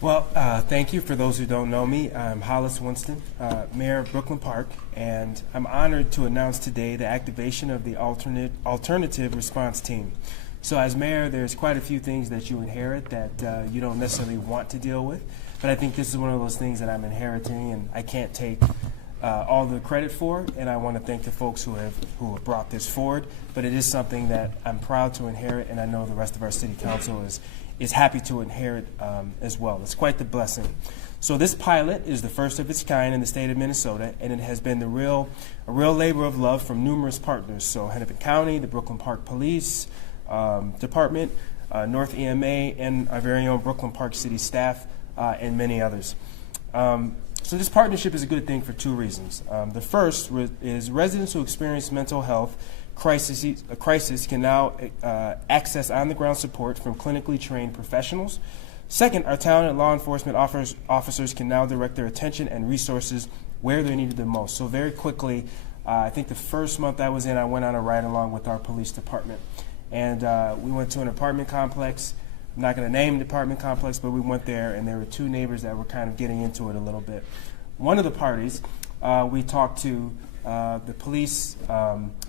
Well, thank you. For those who don't know me, I'm Hollis Winston, Mayor of Brooklyn Park, and I'm honored to announce today the activation of the alternative response team. So as mayor, there's quite a few things that you inherit that you don't necessarily want to deal with, but I think this is one of those things that I'm inheriting, and I can't take all the credit for, and I want to thank the folks who have brought this forward, but it is something that I'm proud to inherit, and I know the rest of our city council is happy to inherit as well. It's quite the blessing. So this pilot is the first of its kind in the state of Minnesota, and it has been a real labor of love from numerous partners. So Hennepin County, the Brooklyn Park Police Department, North EMA, and our very own Brooklyn Park City staff, and many others. So this partnership is a good thing for two reasons. The first is residents who experience mental health crisis can now access on-the-ground support from clinically trained professionals. Second, our talented law enforcement officers can now direct their attention and resources where they're needed the most. So very quickly, I think the first month I was in, I went on a ride-along with our police department. And we went to an apartment complex. I'm not going to name the apartment complex, but we went there, and there were two neighbors that were kind of getting into it a little bit. One of the parties, we talked to the police,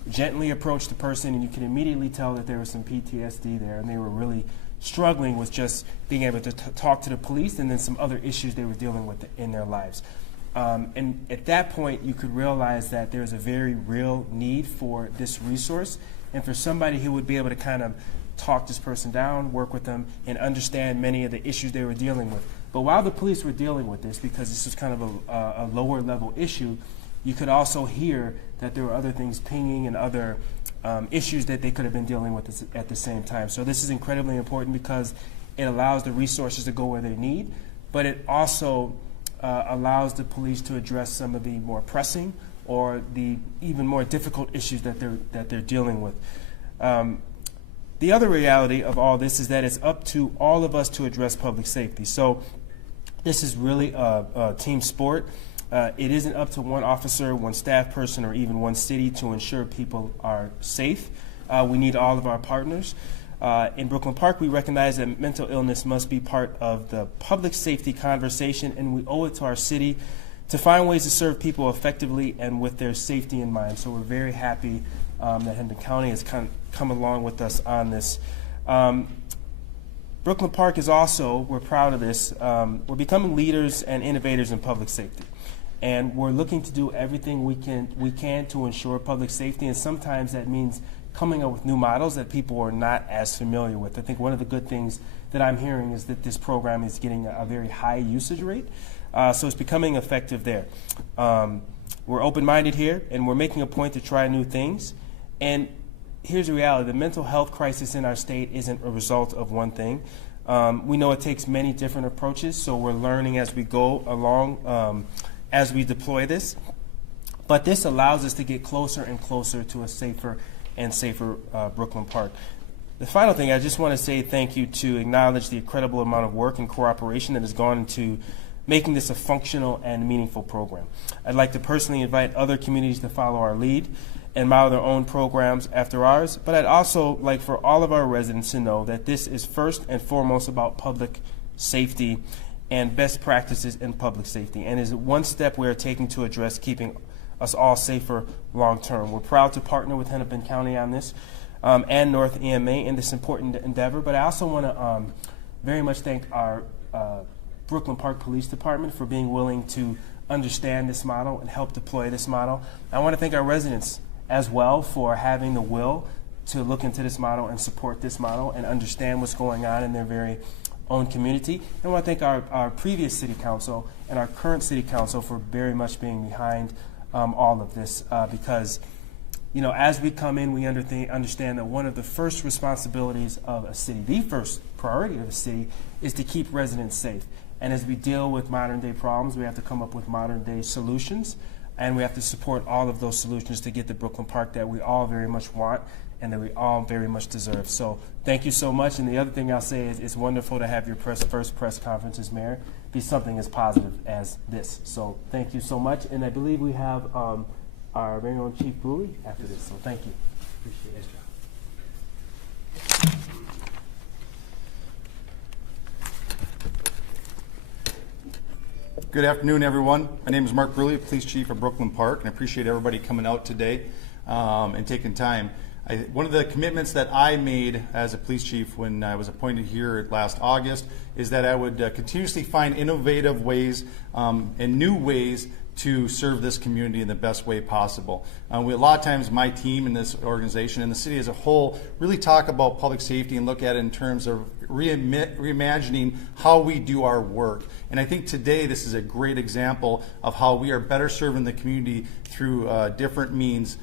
gently approached the person, and you could immediately tell that there was some PTSD there, and they were really struggling with just being able to talk to the police and then some other issues they were dealing with in their lives. And at that point, you could realize that there's a very real need for this resource and for somebody who would be able to kind of talk this person down, work with them, and understand many of the issues they were dealing with. But while the police were dealing with this, because this was kind of a lower level issue, you could also hear that there were other things pinging and other issues that they could have been dealing with at the same time. So this is incredibly important because it allows the resources to go where they need, but it also allows the police to address some of the more pressing or the even more difficult issues that they're dealing with. The other reality of all this is that it's up to all of us to address public safety. So this is really a team sport. It isn't up to one officer, one staff person, or even one city to ensure people are safe. We need all of our partners. In Brooklyn Park, we recognize that mental illness must be part of the public safety conversation, and we owe it to our city to find ways to serve people effectively and with their safety in mind. So we're very happy that Hennepin County has come along with us on this. Brooklyn Park is also, we're proud of this, we're becoming leaders and innovators in public safety. And we're looking to do everything we can to ensure public safety, and sometimes that means coming up with new models that people are not as familiar with. I think one of the good things that I'm hearing is that this program is getting a very high usage rate, so it's becoming effective there. We're open-minded here, and we're making a point to try new things. And here's the reality: the mental health crisis in our state isn't a result of one thing. We know it takes many different approaches, so we're learning as we go along, as we deploy this. But this allows us to get closer and closer to a safer and safer Brooklyn Park. The final thing, I just want to say thank you to acknowledge the incredible amount of work and cooperation that has gone into making this a functional and meaningful program. I'd like to personally invite other communities to follow our lead and model their own programs after ours, but I'd also like for all of our residents to know that this is first and foremost about public safety and best practices in public safety, and is one step we are taking to address keeping us all safer long term. We're proud to partner with Hennepin County on this and North EMA in this important endeavor, but I also want to very much thank our Brooklyn Park Police Department for being willing to understand this model and help deploy this model. I want to thank our residents as well for having the will to look into this model and support this model and understand what's going on in their very own community. And I want to thank our previous city council and our current city council for very much being behind all of this because, you know, as we come in, we understand that one of the first responsibilities of a city, the first priority of a city, is to keep residents safe. And as we deal with modern day problems, we have to come up with modern day solutions, and we have to support all of those solutions to get the Brooklyn Park that we all very much want and that we all very much deserve. So thank you so much. And the other thing I'll say is it's wonderful to have your first press conference as mayor be something as positive as this. So thank you so much. And I believe we have our very own Chief Bruley after this. So thank you. Appreciate it. Good afternoon, everyone. My name is Mark Bruley, Police Chief of Brooklyn Park, and I appreciate everybody coming out today and taking time. One of the commitments that I made as a police chief when I was appointed here last August is that I would continuously find innovative ways and new ways to serve this community in the best way possible. A lot of times my team in this organization and the city as a whole really talk about public safety and look at it in terms of reimagining how we do our work. And I think today this is a great example of how we are better serving the community through different means.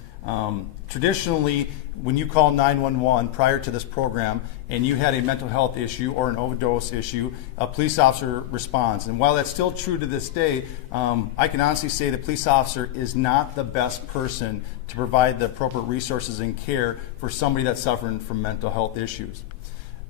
Traditionally, when you call 911 prior to this program and you had a mental health issue or an overdose issue, a police officer responds. And while that's still true to this day, I can honestly say the police officer is not the best person to provide the appropriate resources and care for somebody that's suffering from mental health issues.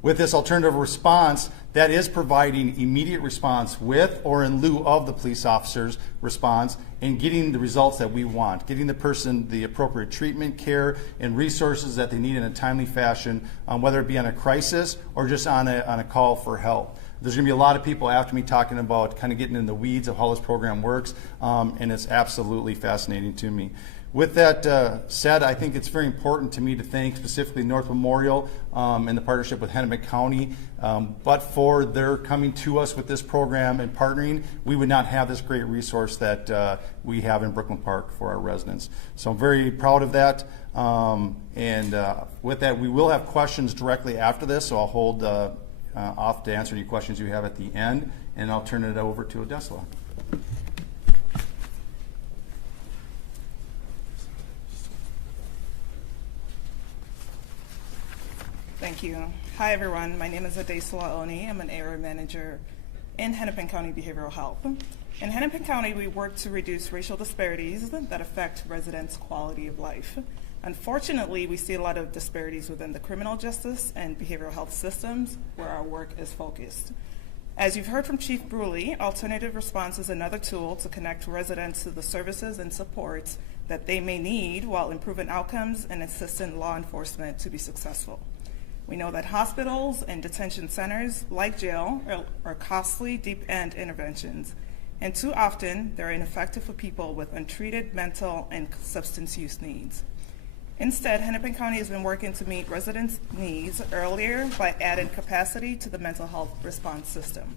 With this alternative response, that is providing immediate response with or in lieu of the police officer's response and getting the results that we want, getting the person the appropriate treatment, care, and resources that they need in a timely fashion, whether it be on a crisis or just on a call for help. There's going to be a lot of people after me talking about kind of getting in the weeds of how this program works, and it's absolutely fascinating to me. With that said, I think it's very important to me to thank specifically North Memorial and the partnership with Hennepin County. But for their coming to us with this program and partnering, we would not have this great resource that we have in Brooklyn Park for our residents. So I'm very proud of that. With that, we will have questions directly after this, so I'll hold off to answer any questions you have at the end, and I'll turn it over to Odessa. Thank you. Hi, everyone. My name is Adesla Oni. I'm an area manager in Hennepin County Behavioral Health. In Hennepin County, we work to reduce racial disparities that affect residents' quality of life. Unfortunately, we see a lot of disparities within the criminal justice and behavioral health systems where our work is focused. As you've heard from Chief Bruley, alternative response is another tool to connect residents to the services and supports that they may need while improving outcomes and assisting law enforcement to be successful. We know that hospitals and detention centers, like jail, are costly, deep-end interventions, and too often they're ineffective for people with untreated mental and substance use needs. Instead, Hennepin County has been working to meet residents' needs earlier by adding capacity to the mental health response system.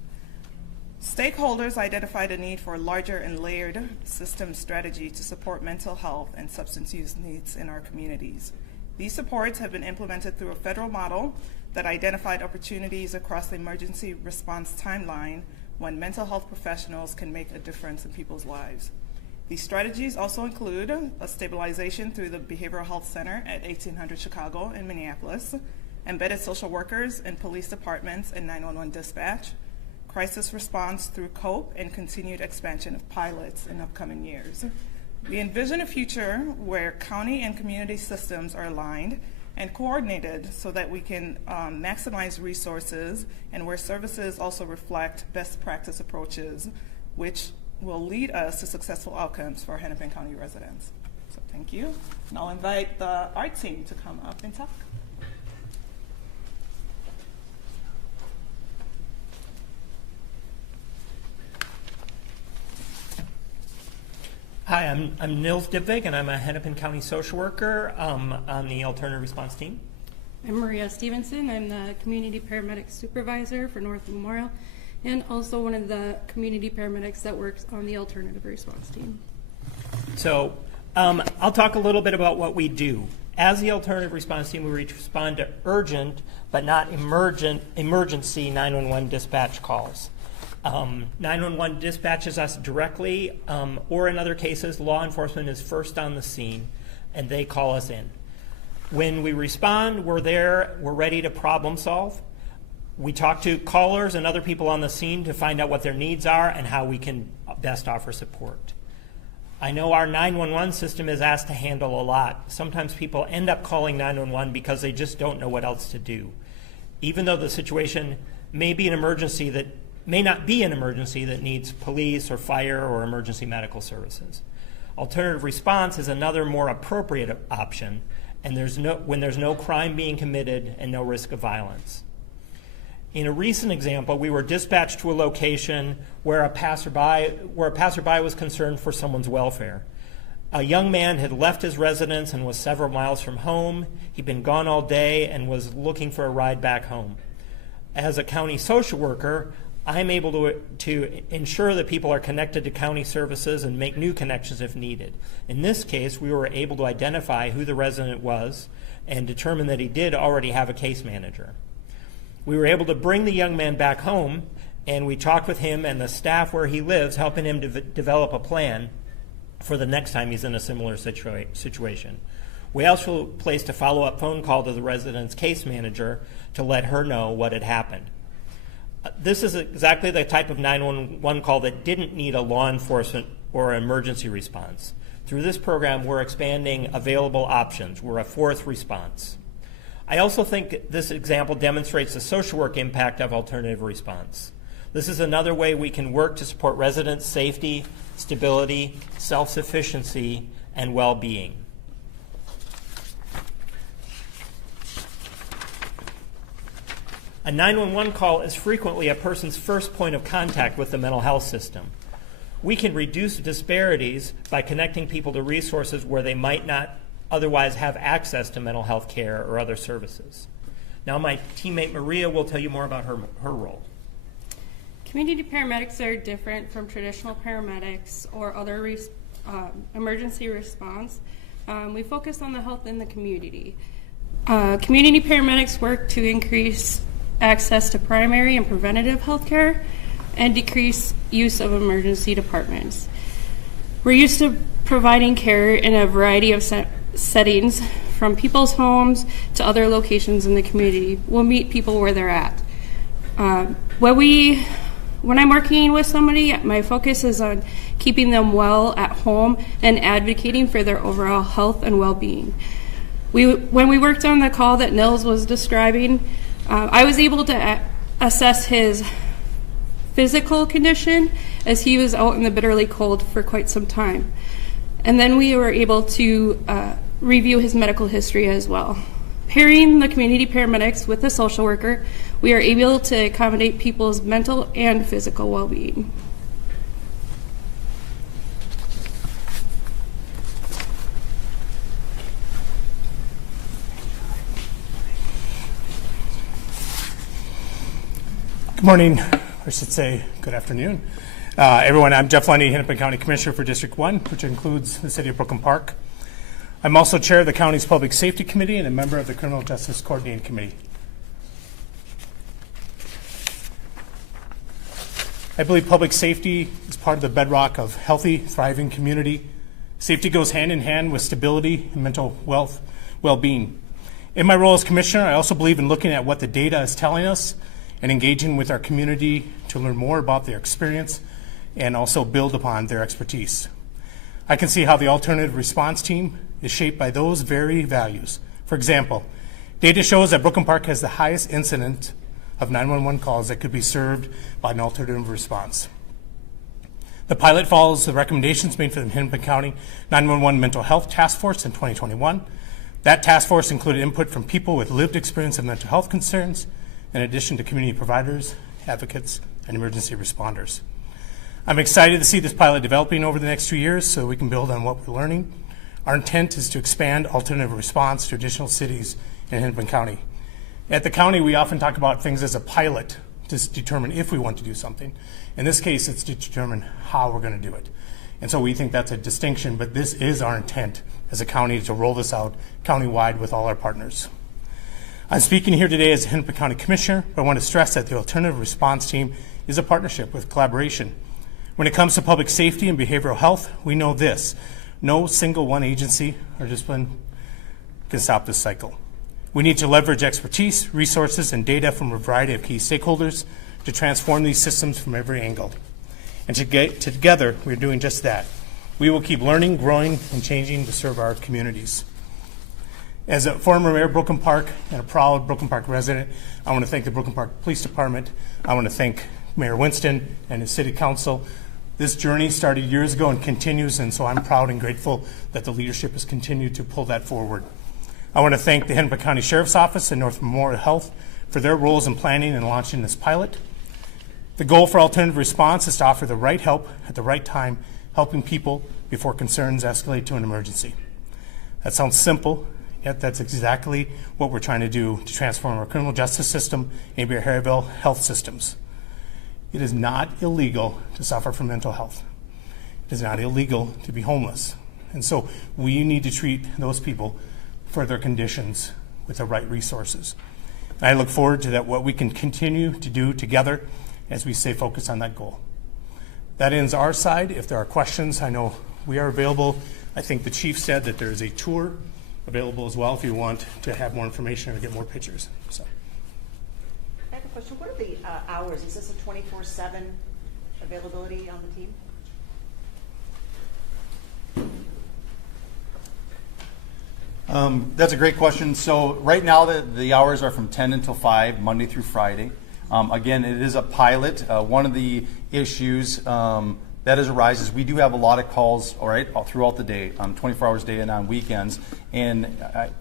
Stakeholders identified a need for a larger and layered system strategy to support mental health and substance use needs in our communities. These supports have been implemented through a federal model that identified opportunities across the emergency response timeline when mental health professionals can make a difference in people's lives. These strategies also include a stabilization through the Behavioral Health Center at 1800 Chicago in Minneapolis, embedded social workers in police departments and 911 dispatch, crisis response through COPE, and continued expansion of pilots in upcoming years. We envision a future where county and community systems are aligned and coordinated so that we can maximize resources and where services also reflect best practice approaches, which will lead us to successful outcomes for Hennepin County residents. So thank you. And I'll invite the art team to come up and talk. Hi, I'm Nils Dybvig, and I'm a Hennepin County social worker on the alternative response team. I'm Maria Stevenson. I'm the community paramedic supervisor for North Memorial and also one of the community paramedics that works on the alternative response team. So I'll talk a little bit about what we do. As the alternative response team, we respond to urgent but not emergency 911 dispatch calls. 911 dispatches us directly, or in other cases, law enforcement is first on the scene and they call us in. When we respond, we're there, we're ready to problem solve. We talk to callers and other people on the scene to find out what their needs are and how we can best offer support. I know our 911 system is asked to handle a lot. Sometimes people end up calling 911 because they just don't know what else to do. Even though the situation may be an emergency that may not be an emergency that needs police or fire or emergency medical services. Alternative response is another more appropriate option, and when there's no crime being committed and no risk of violence. In a recent example, we were dispatched to a location where a passerby was concerned for someone's welfare. A young man had left his residence and was several miles from home. He'd been gone all day and was looking for a ride back home. As a county social worker, I'm able to ensure that people are connected to county services and make new connections if needed. In this case, we were able to identify who the resident was and determine that he did already have a case manager. We were able to bring the young man back home, and we talked with him and the staff where he lives, helping him to develop a plan for the next time he's in a similar situation. We also placed a follow-up phone call to the resident's case manager to let her know what had happened. This is exactly the type of 911 call that didn't need a law enforcement or emergency response. Through this program, we're expanding available options. We're a fourth response. I also think this example demonstrates the social work impact of alternative response. This is another way we can work to support residents' safety, stability, self-sufficiency, and well-being. A 911 call is frequently a person's first point of contact with the mental health system. We can reduce disparities by connecting people to resources where they might not otherwise have access to mental health care or other services. Now my teammate Maria will tell you more about her role. Community paramedics are different from traditional paramedics or other emergency response. We focus on the health in the community. Community paramedics work to increase access to primary and preventative health care and decrease use of emergency departments. We're used to providing care in a variety of settings, from people's homes to other locations in the community. We'll meet people where they're at. When I'm working with somebody, my focus is on keeping them well at home and advocating for their overall health and well-being. When we worked on the call that Nils was describing, I was able to assess his physical condition as he was out in the bitterly cold for quite some time. And then we were able to review his medical history as well. Pairing the community paramedics with the social worker, we are able to accommodate people's mental and physical well-being. Good morning, or I should say good afternoon. Everyone, I'm Jeff Lundy, Hennepin County Commissioner for District 1, which includes the City of Brooklyn Park. I'm also chair of the county's Public Safety Committee and a member of the Criminal Justice Coordinating Committee. I believe public safety is part of the bedrock of healthy, thriving community. Safety goes hand in hand with stability and mental well-being. In my role as Commissioner, I also believe in looking at what the data is telling us and engaging with our community to learn more about their experience and also build upon their expertise. I can see how the alternative response team is shaped by those very values. For example, data shows that Brooklyn Park has the highest incident of 911 calls that could be served by an alternative response. The pilot follows the recommendations made for the Hennepin County 911 Mental Health Task Force in 2021. That task force included input from people with lived experience of mental health concerns, in addition to community providers, advocates, and emergency responders. I'm excited to see this pilot developing over the next 2 years so we can build on what we're learning. Our intent is to expand alternative response to additional cities in Hennepin County. At the county, we often talk about things as a pilot to determine if we want to do something. In this case, it's to determine how we're going to do it. And so we think that's a distinction, but this is our intent as a county to roll this out countywide with all our partners. I'm speaking here today as a Hennepin County Commissioner, but I want to stress that the alternative response team is a partnership with collaboration. When it comes to public safety and behavioral health, we know this: no single one agency or discipline can stop this cycle. We need to leverage expertise, resources, and data from a variety of key stakeholders to transform these systems from every angle. And together, we're doing just that. We will keep learning, growing, and changing to serve our communities. As a former mayor of Brooklyn Park and a proud Brooklyn Park resident, I want to thank the Brooklyn Park Police Department. I want to thank Mayor Winston and his City Council. This journey started years ago and continues, and so I'm proud and grateful that the leadership has continued to pull that forward. I want to thank the Hennepin County Sheriff's Office and North Memorial Health for their roles in planning and launching this pilot. The goal for alternative response is to offer the right help at the right time, helping people before concerns escalate to an emergency. That sounds simple, yet that's exactly what we're trying to do to transform our criminal justice system and behavioral health systems. It is not illegal to suffer from mental health. It is not illegal to be homeless. And so we need to treat those people for their conditions with the right resources. And I look forward to that, what we can continue to do together as we stay focused on that goal. That ends our side. If there are questions, I know we are available. I think the chief said that there is a tour available as well if you want to have more information or get more pictures. So. I have a question. What are the hours? Is this a 24/7 availability on the team? That's a great question. So right now the hours are from 10 until 5, Monday through Friday. Again, it is a pilot. One of the issues that arises, we do have a lot of calls, all right, all throughout the day, 24 hours a day and on weekends. And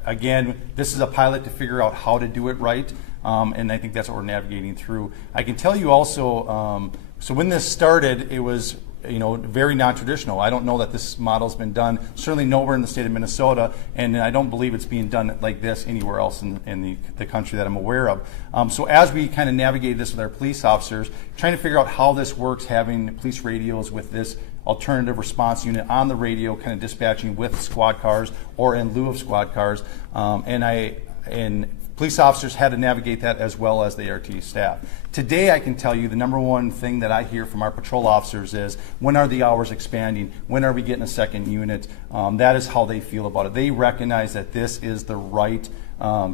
again, this is a pilot to figure out how to do it right. And I think that's what we're navigating through. I can tell you also, so when this started, it was very non-traditional. I don't know that this model's been done, certainly nowhere in the state of Minnesota, and I don't believe it's being done like this anywhere else in the country that I'm aware of. So as we kind of navigated this with our police officers, trying to figure out how this works, having police radios with this alternative response unit on the radio, kind of dispatching with squad cars or in lieu of squad cars, and police officers had to navigate that as well as the ART staff. Today, I can tell you the number one thing that I hear from our patrol officers is, when are the hours expanding? When are we getting a second unit? That is how they feel about it. They recognize that this is the right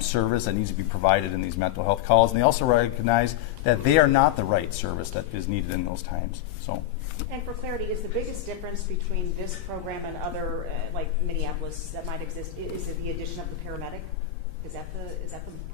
service that needs to be provided in these mental health calls. And they also recognize that they are not the right service that is needed in those times. So. And for clarity, is the biggest difference between this program and other, like Minneapolis, that might exist, is it the addition of the paramedic? Is that the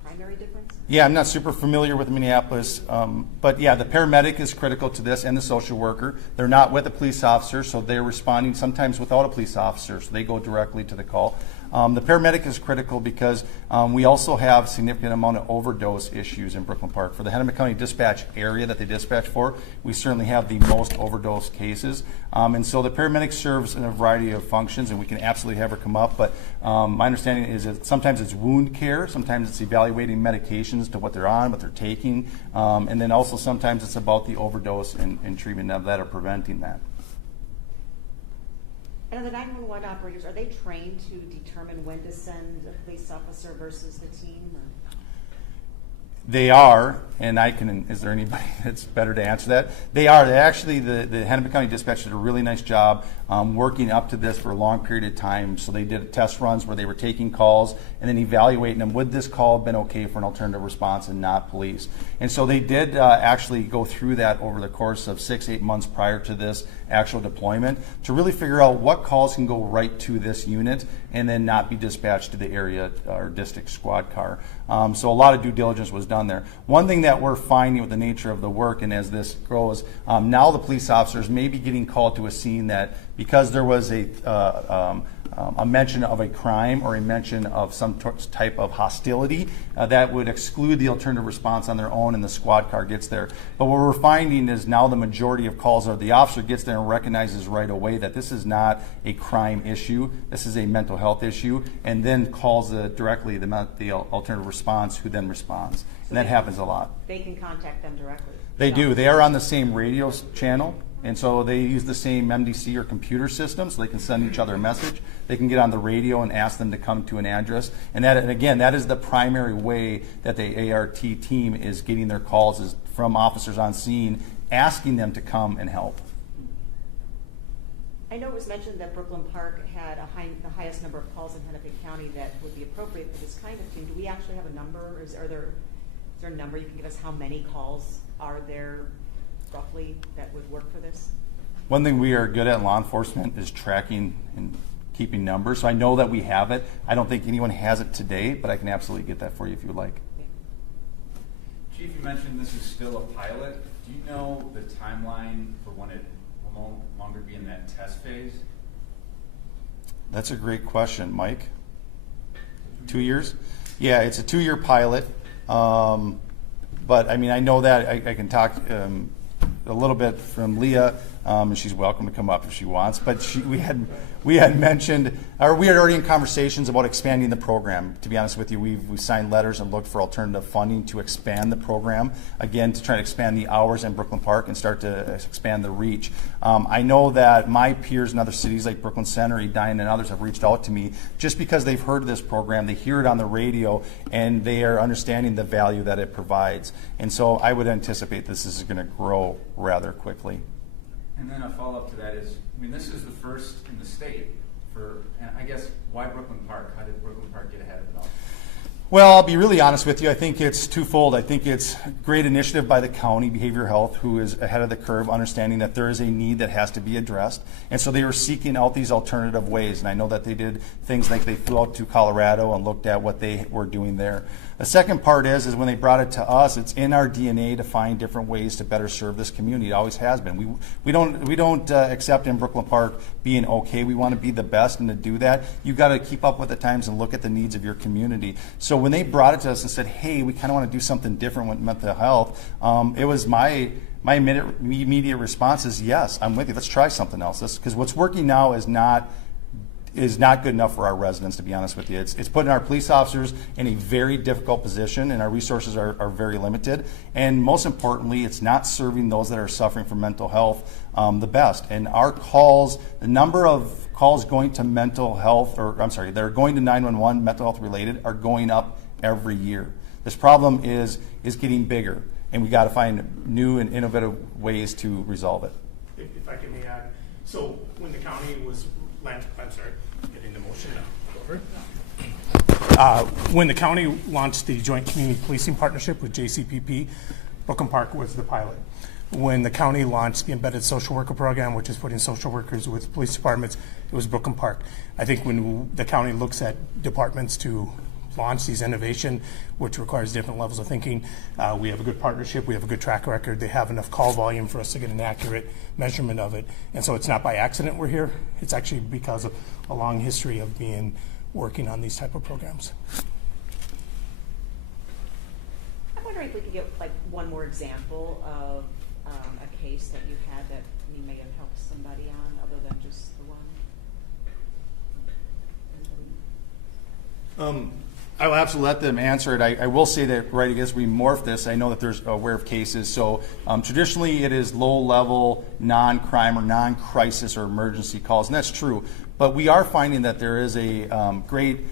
primary difference? Yeah, I'm not super familiar with Minneapolis, but yeah, the paramedic is critical to this, and the social worker. They're not with a police officer, so they're responding sometimes without a police officer, so they go directly to the call. The paramedic is critical because we also have a significant amount of overdose issues in Brooklyn Park. For the Hennepin County dispatch area that they dispatch for, we certainly have the most overdose cases. And so the paramedic serves in a variety of functions, and we can absolutely have her come up. But my understanding is that sometimes it's wound care, sometimes it's evaluating medications to what they're on, what they're taking, and then also sometimes it's about the overdose and treatment of that or preventing that. And the 911 operators, are they trained to determine when to send a police officer versus the team? Or? They are, and is there anybody that's better to answer that? They are. They actually, the Hennepin County Dispatch did a really nice job working up to this for a long period of time. So they did test runs where they were taking calls and then evaluating them. Would this call have been okay for an alternative response and not police? And so they did actually go through that over the course of 6-8 months prior to this actual deployment to really figure out what calls can go right to this unit and then not be dispatched to the area or district squad car. So a lot of due diligence was done there. One thing that we're finding with the nature of the work, and as this grows, now the police officers may be getting called to a scene that, because there was a mention of a crime or a mention of some type of hostility, that would exclude the alternative response on their own and the squad car gets there. But what we're finding is now the majority of calls are the officer gets there and recognizes right away that this is not a crime issue, this is a mental health issue, and then calls directly the alternative response, who then responds. So and that happens a lot. They can contact them directly? They do. They are on the same radio channel. And so they use the same MDC or computer system, so they can send each other a message. They can get on the radio and ask them to come to an address. And again, that is the primary way that the ART team is getting their calls, is from officers on scene asking them to come and help. I know it was mentioned that Brooklyn Park had the highest number of calls in Hennepin County that would be appropriate for this kind of team. Do we actually have a number? Is there a number you can give us? How many calls are there roughly that would work for this? One thing we are good at in law enforcement is tracking and keeping numbers. So I know that we have it. I don't think anyone has it today, but I can absolutely get that for you if you would like. Chief, you mentioned this is still a pilot. Do you know the timeline for when it will no longer be in that test phase? That's a great question, Mike. 2 years? Yeah, it's a 2-year pilot. But I mean, I know that I can talk a little bit from Leah, and she's welcome to come up if she wants. But we had mentioned, or we had already in conversations about expanding the program. To be honest with you, we've signed letters and looked for alternative funding to expand the program, again, to try to expand the hours in Brooklyn Park and start to expand the reach. I know that my peers in other cities like Brooklyn Center, Edina, and others have reached out to me just because they've heard of this program, they hear it on the radio, and they are understanding the value that it provides. And so I would anticipate this is going to grow rather quickly. And then a follow-up to that is, I mean, this is the first in the state for, and I guess, why Brooklyn Park? How did Brooklyn Park get ahead of it all? Well, I'll be really honest with you. I think it's twofold. I think it's a great initiative by the county, behavioral health, who is ahead of the curve, understanding that there is a need that has to be addressed. And so they were seeking out these alternative ways. And I know that they did things like they flew out to Colorado and looked at what they were doing there. The second part is when they brought it to us, it's in our DNA to find different ways to better serve this community. It always has been. We don't accept in Brooklyn Park being okay. We want to be the best, and to do that, you've got to keep up with the times and look at the needs of your community. So when they brought it to us and said, hey, we kind of want to do something different with mental health, it was my immediate response is, yes, I'm with you. Let's try something else. Because what's working now is not good enough for our residents, to be honest with you. It's putting our police officers in a very difficult position, and our resources are very limited. And most importantly, it's not serving those that are suffering from mental health the best. And our calls, the number of calls going to mental health, that are going to 911 mental health related, are going up every year. This problem is getting bigger, and we got to find new and innovative ways to resolve it. If I can add, so when the county was getting the motion now. When the county launched the Joint Community Policing Partnership with JCPP, Brooklyn Park was the pilot. When the county launched the Embedded Social Worker Program, which is putting social workers with police departments, it was Brooklyn Park. I think when the county looks at departments to launch these innovation, which requires different levels of thinking, we have a good partnership, we have a good track record, they have enough call volume for us to get an accurate measurement of it. And so it's not by accident we're here, it's actually because of a long history of working on these type of programs. I'm wondering if we could get like one more example of a case that you had that you may have helped somebody on, other than just the one. I will absolutely let them answer it. I will say that right as we morph this, I know that there's aware of cases. So traditionally it is low-level, non-crime or non-crisis or emergency calls, and that's true. But we are finding that there is a great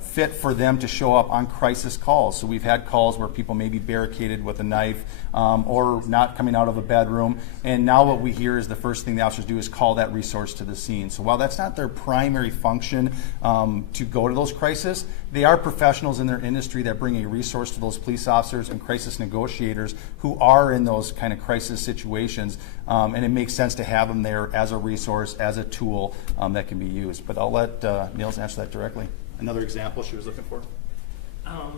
fit for them to show up on crisis calls. So we've had calls where people may be barricaded with a knife or not coming out of a bedroom. And now what we hear is the first thing the officers do is call that resource to the scene. So while that's not their primary function to go to those crises, they are professionals in their industry that bring a resource to those police officers and crisis negotiators who are in those kind of crisis situations. And it makes sense to have them there as a resource, as a tool that can be used. But I'll let Nils answer that directly. Another example she was looking for? I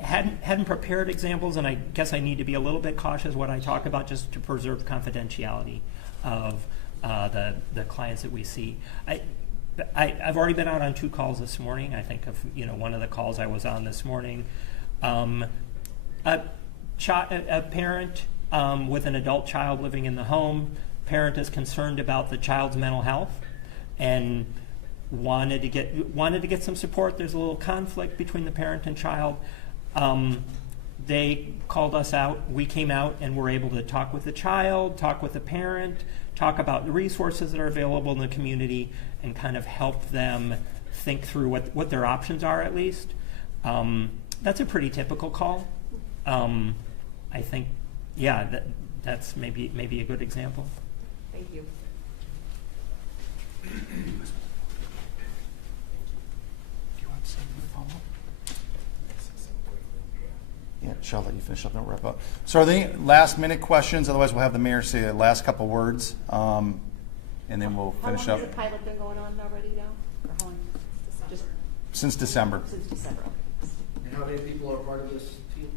hadn't prepared examples, and I guess I need to be a little bit cautious what I talk about just to preserve confidentiality of the clients that we see. I've already been out on 2 calls this morning. I think of one of the calls I was on this morning. A parent with an adult child living in the home. Parent is concerned about the child's mental health and wanted to get some support. There's a little conflict between the parent and child. They called us out. We came out and were able to talk with the child, talk with the parent, talk about the resources that are available in the community, and kind of help them think through what their options are, at least. That's a pretty typical call. I think, that's maybe a good example. Thank you. Do you want to say follow-up? Yeah, I'll let you finish up and wrap up. So are there any last-minute questions? Otherwise, we'll have the mayor say the last couple words, and then we'll finish How up. long has the pilot been going on already now? Or how long? Just Since December. since December. Okay. And how many people are part of this team?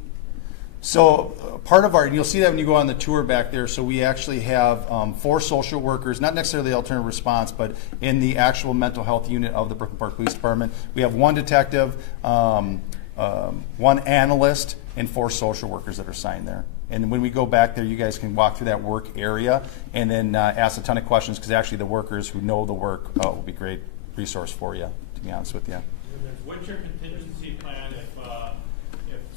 So part of our, and you'll see that when you go on the tour back there, so we actually have 4 social workers, not necessarily alternative response, but in the actual mental health unit of the Brooklyn Park Police Department. We have 1 detective, 1 analyst, and 4 social workers that are assigned there. And when we go back there, you guys can walk through that work area and then ask a ton of questions, because actually the workers who know the work will be a great resource for you, to be honest with you. What's your contingency plan if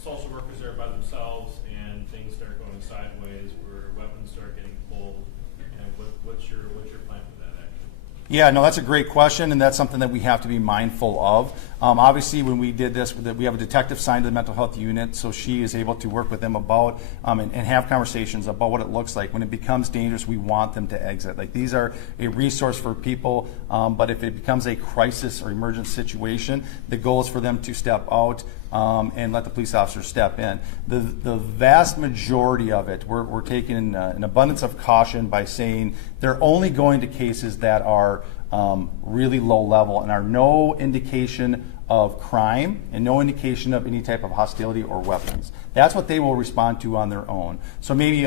social workers are by themselves and things start going sideways, where weapons start getting pulled, and what's your plan for that action? Yeah, no, that's a great question, and that's something that we have to be mindful of. Obviously, when we did this, we have a detective assigned to the mental health unit, so she is able to work with them about and have conversations about what it looks like. When it becomes dangerous, we want them to exit. Like, these are a resource for people, but if it becomes a crisis or emergent situation, the goal is for them to step out and let the police officers step in. The vast majority of it, we're taking an abundance of caution by saying they're only going to cases that are really low level and are no indication of crime and no indication of any type of hostility or weapons. That's what they will respond to on their own. So maybe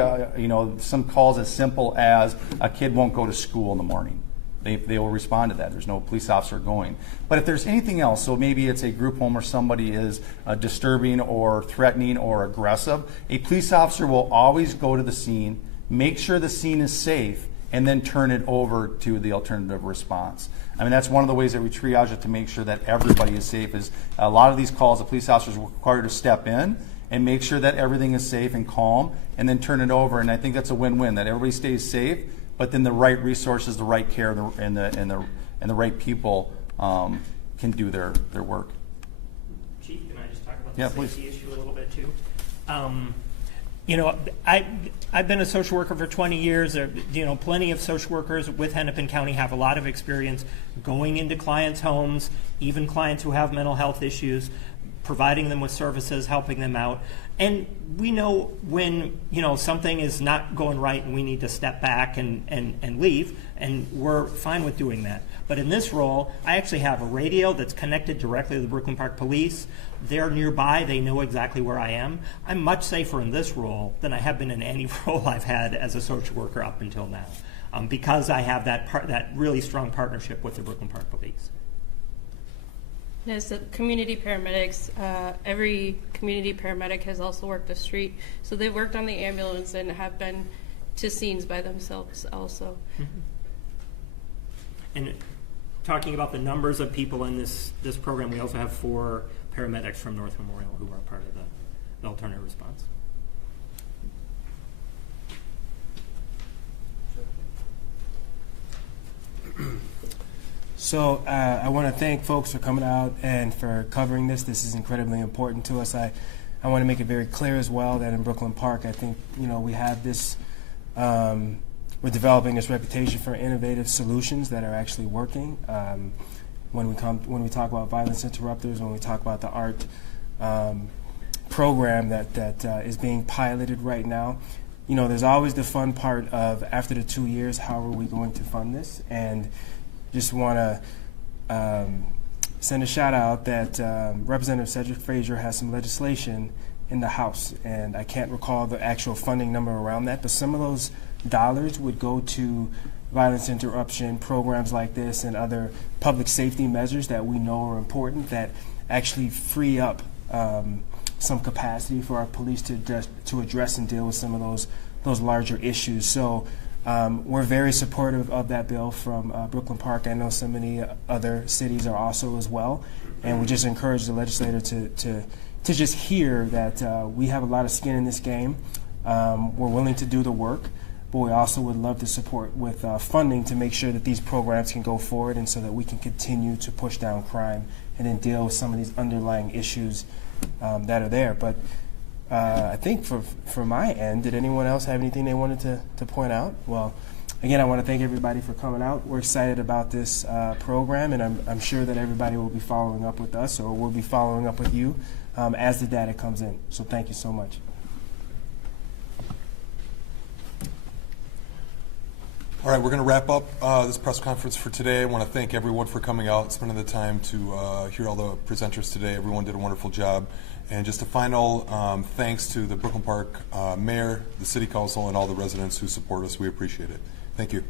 some calls as simple as a kid won't go to school in the morning. They will respond to that. There's no police officer going. But if there's anything else, so maybe it's a group home where somebody is disturbing or threatening or aggressive, a police officer will always go to the scene, make sure the scene is safe, and then turn it over to the alternative response. I mean, that's one of the ways that we triage it to make sure that everybody is safe. Is a lot of these calls, the police officers are required to step in and make sure that everything is safe and calm, and then turn it over. And I think that's a win-win, that everybody stays safe, but then the right resources, the right care, and the right people can do their work. Chief, can I just talk about Yeah, the safety please. issue a little bit too? I've been a social worker for 20 years. Plenty of social workers with Hennepin County have a lot of experience going into clients' homes, even clients who have mental health issues, providing them with services, helping them out. And we know when something is not going right and we need to step back and leave, and we're fine with doing that. But in this role, I actually have a radio that's connected directly to the Brooklyn Park Police. They're nearby. They know exactly where I am. I'm much safer in this role than I have been in any role I've had as a social worker up until now, because I have that really strong partnership with the Brooklyn Park Police. As the community paramedics, every community paramedic has also worked the street. So they've worked on the ambulance and have been to scenes by themselves also. Mm-hmm. And talking about the numbers of people in this program, we also have 4 paramedics from North Memorial who are part of the alternative response. So I want to thank folks for coming out and for covering this. This is incredibly important to us. I want to make it very clear as well that in Brooklyn Park, I think we have this. We're developing this reputation for innovative solutions that are actually working. When we talk about violence interrupters, when we talk about the ART program that is being piloted right now, there's always the fun part of, after the 2 years, how are we going to fund this? And just want to send a shout out that Representative Cedric Frazier has some legislation in the House, and I can't recall the actual funding number around that, but some of those dollars would go to violence interruption programs like this and other public safety measures that we know are important, that actually free up some capacity for our police to address and deal with some of those larger issues. So we're very supportive of that bill from Brooklyn Park. I know so many other cities are also as well, and we just encourage the legislator to just hear that we have a lot of skin in this game. We're willing to do the work, but we also would love to support with funding to make sure that these programs can go forward, and so that we can continue to push down crime and then deal with some of these underlying issues that are there. But I think for my end, did anyone else have anything they wanted to point out? Well, again, I want to thank everybody for coming out. We're excited about this program, and I'm sure that everybody will be following up with us, or we'll be following up with you as the data comes in. So thank you so much. All right, we're going to wrap up this press conference for today. I want to thank everyone for coming out, spending the time to hear all the presenters today. Everyone did a wonderful job. And just a final thanks to the Brooklyn Park Mayor, the City Council, and all the residents who support us. We appreciate it. Thank you.